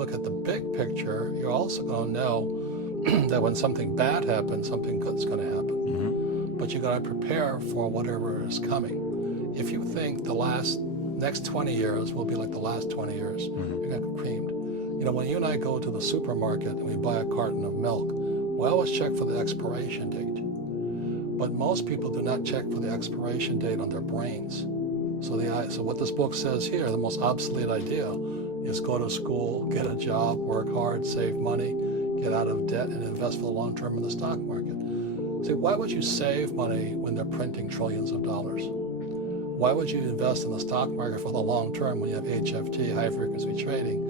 look at the big picture, you're also going to know that when something bad happens, something good's going to happen. But you got to prepare for whatever is coming. If you think the next 20 years will be like the last 20 years, you're going to get creamed. You know, when you and I go to the supermarket and we buy a carton of milk, we always check for the expiration date. But most people do not check for the expiration date on their brains. So what this book says here, the most obsolete idea, is go to school, get a job, work hard, save money, get out of debt, and invest for the long term in the stock market. See, why would you save money when they're printing trillions of dollars? Why would you invest in the stock market for the long term when you have HFT, high frequency trading,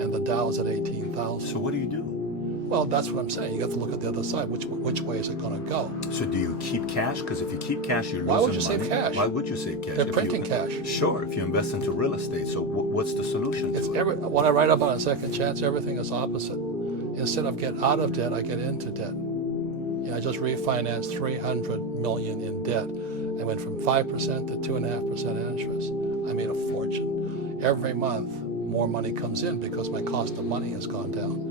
and the Dow's at 18,000? So what do you do? Well, that's what I'm saying. You have to look at the other side. Which way is it going to go? So do you keep cash? Because if you keep cash, you're losing money. Why would you save cash? Why would you save cash? They're printing cash. Sure, if you invest into real estate. So what's the solution to it? What I write about on Second Chance, everything is opposite. Instead of get out of debt, I get into debt. You know, I just refinanced $300 million in debt. I went from 5% to 2.5% interest. I made a fortune. Every month, more money comes in because my cost of money has gone down.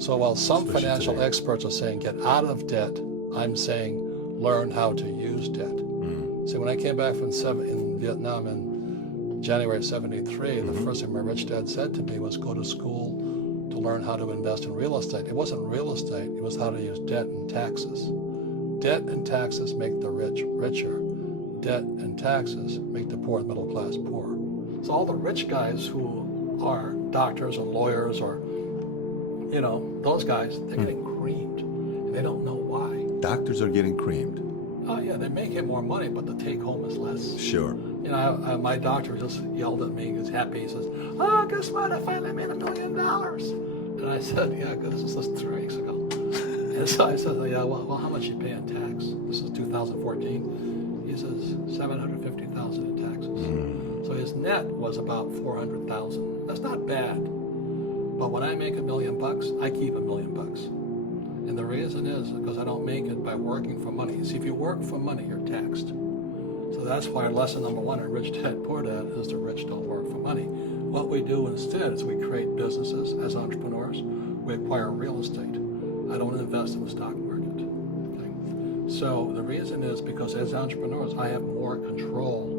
So while some financial experts are saying get out of debt, I'm saying learn how to use debt. See, when I came back from in Vietnam in January of '73, the first thing my rich dad said to me was go to school to learn how to invest in real estate. It wasn't real estate, it was how to use debt and taxes. Debt and taxes make the rich richer. Debt and taxes make the poor and middle class poorer. So all the rich guys who are doctors and lawyers or, you know, those guys, they're getting creamed. And they don't know why. Doctors are getting creamed. Oh yeah, they make more money, but the take home is less. Sure. You know, my doctor just yelled at me. He's happy. He says, "Oh, guess what? I finally made $1 million." And I said, "Yeah, this is just 3 weeks ago." And so I said, "Yeah, well, how much you pay in tax?" This is 2014. He says $750,000 in taxes. So his net was about $400,000. That's not bad. But when I make $1 million, I keep $1 million. And the reason is because I don't make it by working for money. See, if you work for money, you're taxed. So that's why lesson number 1 in Rich Dad Poor Dad is the rich don't work for money. What we do instead is we create businesses as entrepreneurs. We acquire real estate. I don't invest in the stock market. Okay? So the reason is because as entrepreneurs, I have more control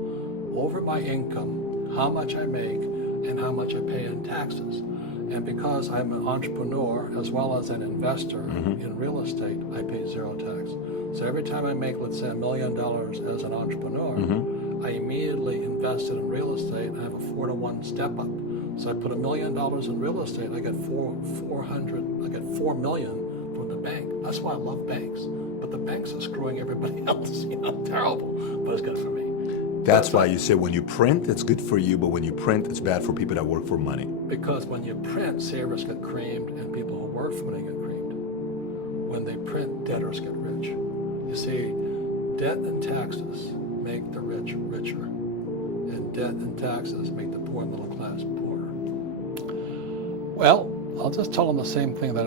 over my income, how much I make, and how much I pay in taxes. And because I'm an entrepreneur as well as an investor in real estate, I pay 0 tax. So every time I make, let's say, $1 million as an entrepreneur, I immediately invested in real estate. I have a 4-to-1 step up. So I put $1 million in real estate. I get $4 million from the bank. That's why I love banks. But the banks are screwing everybody else. You know, terrible, but it's good for me. That's why you say when you print, it's good for you, but when you print, it's bad for people that work for money. Because when you print, savers get creamed and people who work for money get creamed. When they print, debtors get rich. You see, debt and taxes make the rich richer, and debt and taxes make the poor middle class poorer. Well, I'll just tell them the same thing that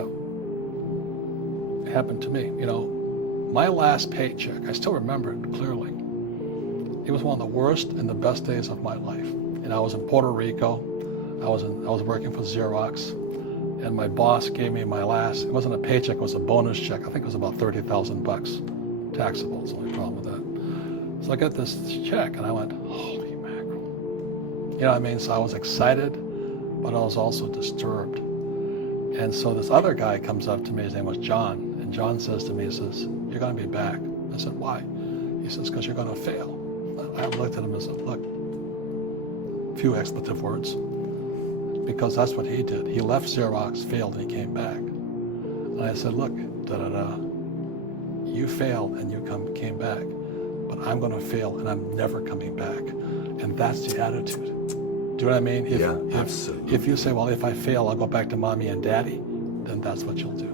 happened to me. You know, my last paycheck, I still remember it clearly. It was one of the worst and the best days of my life. And I was in Puerto Rico. I was working for Xerox, and my boss gave me my last. It wasn't a paycheck; it was a bonus check. I think it was about $30,000, taxable. It's the only problem with that. So I got this check, and I went, "Holy mackerel!" You know what I mean? So I was excited, but I was also disturbed. And so this other guy comes up to me. His name was John, and John says to me, he says, "You're going to be back." I said, "Why?" He says, "Because you're going to fail." I looked at him and said, "Look," few expletive words, because that's what he did. He left Xerox, failed, and he came back. And I said, "Look, you failed and you came back, but I'm going to fail and I'm never coming back." And that's the attitude. Do you know what I mean? Absolutely. If you say, "Well, if I fail, I'll go back to mommy and daddy," then that's what you'll do.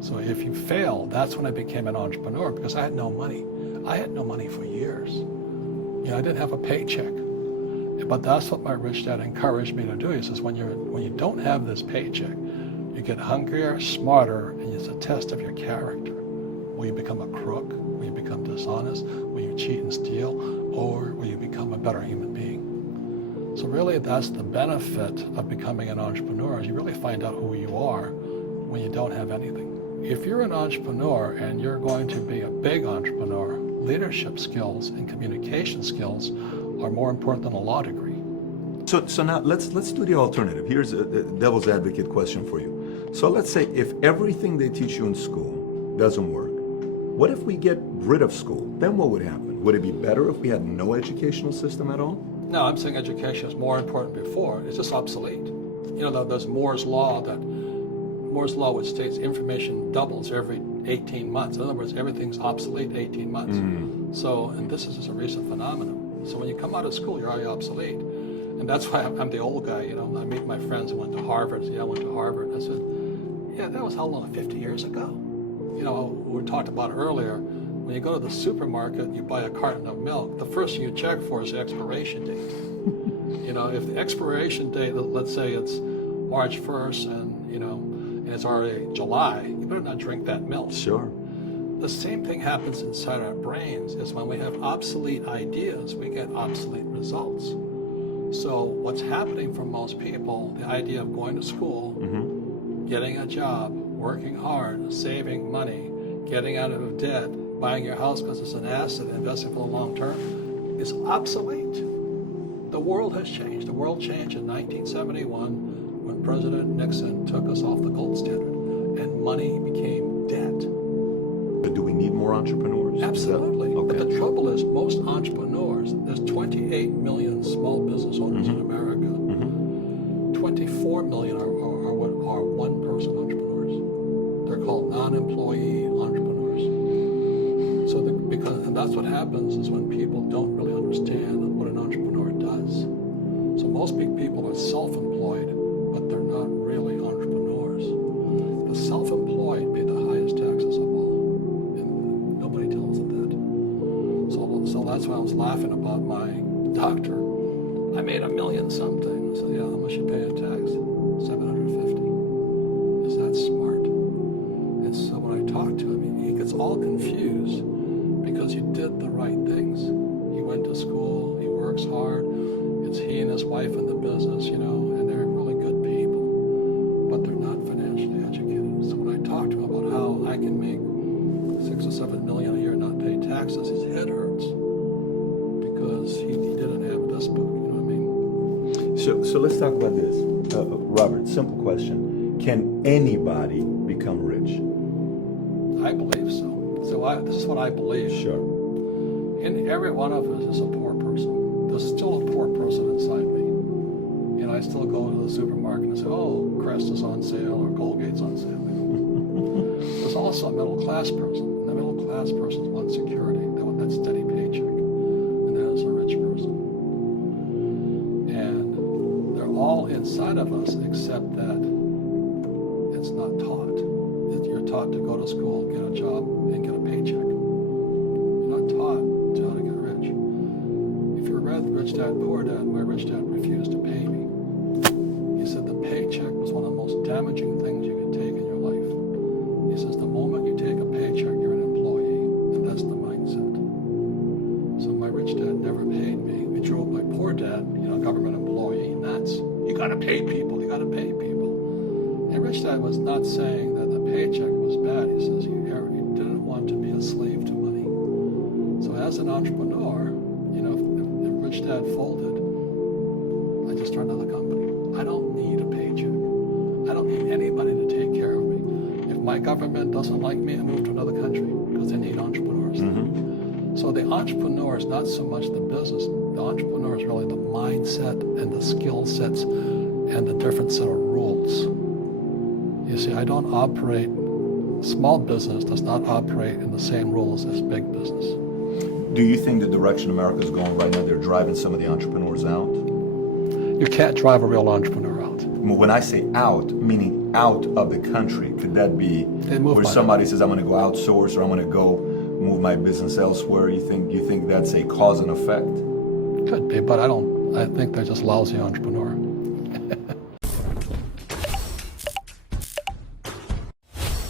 So if you fail, that's when I became an entrepreneur, because I had no money. I had no money for years. You know, I didn't have a paycheck. But that's what my rich dad encouraged me to do. He says, when you don't have this paycheck, you get hungrier, smarter, and it's a test of your character. Will you become a crook? Will you become dishonest? Will you cheat and steal? Or will you become a better human being? So really that's the benefit of becoming an entrepreneur, is you really find out who you are when you don't have anything. If you're an entrepreneur and you're going to be a big entrepreneur, leadership skills and communication skills are more important than a law degree. So now let's do the alternative. Here's a devil's advocate question for you. So let's say if everything they teach you in school doesn't work, what if we get rid of school? Then what would happen? Would it be better if we had no educational system at all? No, I'm saying education is more important before. It's just obsolete. You know, there's Moore's Law, which states information doubles every 18 months. In other words, everything's obsolete 18 months. So, and this is just a recent phenomenon. So when you come out of school, you're already obsolete. And that's why I'm the old guy, you know. I meet my friends who went to Harvard. I went to Harvard. I said, yeah, that was how long? 50 years ago? You know, we talked about earlier, when you go to the supermarket, you buy a carton of milk, the first thing you check for is the expiration date. You know, if the expiration date, let's say it's March 1st and, you know, and it's already July, you better not drink that milk. Sure. The same thing happens inside our brains, is when we have obsolete ideas, we get obsolete results. So what's happening for most people, the idea of going to school, getting a job, working hard, saving money, getting out of debt, buying your house because it's an asset, investing for the long term, is obsolete. The world has changed. The world changed in 1971 when President Nixon took us off the gold standard and money became debt. But do we need more entrepreneurs? Absolutely. Okay. But the trouble is, most entrepreneurs, there's 28 million small business owners in America. 24 million are one-person entrepreneurs. They're called non-employee entrepreneurs. So and that's what happens is when people don't really understand what an entrepreneur does. So most big people are self-employed, but they're not really entrepreneurs. The self-employed pay the highest taxes of all, and nobody tells them that. So that's why I was laughing about my doctor. I made $1 million something. I said, yeah, how much you pay in tax? $750. Is that smart? And so when I talk to him, he gets all confused because he did the right things. He went to school, he works hard, it's he and his wife in the business, you know, and they're really good people, but they're not financially educated. So when I talk to him about how I can make $6 or $7 million a year and not pay taxes, his head hurts because he didn't have this book, you know what I mean? So let's talk about this. Robert, simple question. Can anybody become rich? I believe so. So this is what I believe. Sure. In every one of us is a poor person. There's still a poor person inside me. You know, I still go to the supermarket and say, oh, Crest is on sale or Colgate's on sale. There's also a middle class person. And the middle class person wants security. They want that steady paycheck. And that is a rich person. And they're all inside of us except that it's not taught. You're taught to go to school, get a job, and get a paycheck. You're not taught how to get rich. If you read Rich Dad, Poor Dad, my rich dad refused to pay me. He said the paycheck was one of the most damaging things you can take in your life. He says the moment you take a paycheck, you're an employee, and that's the mindset. So my rich dad never paid me. We drove my poor dad, you know, government employee, nuts. You gotta pay people, you gotta pay people. And rich dad was not saying that the paycheck was bad. He says you didn't want to be a slave to money. So as an entrepreneur, you know, if rich dad folded, I just started another company. I don't need a paycheck. I don't need anybody to take care of me. If my government doesn't like me, I move to another country because they need entrepreneurs. So the entrepreneur is not so much the business. The entrepreneur is really the mindset and the skill sets and the different set of rules. You see, I don't operate, small business does not operate in the same rules as big business. Do you think the direction America is going right now, they're driving some of the entrepreneurs out? You can't drive a real entrepreneur out. When I say out, meaning out of the country, could that be where somebody says, I'm going to go outsource or I'm going to go move my business elsewhere? You think that's a cause and effect? Could be, but I think they're just lousy entrepreneur.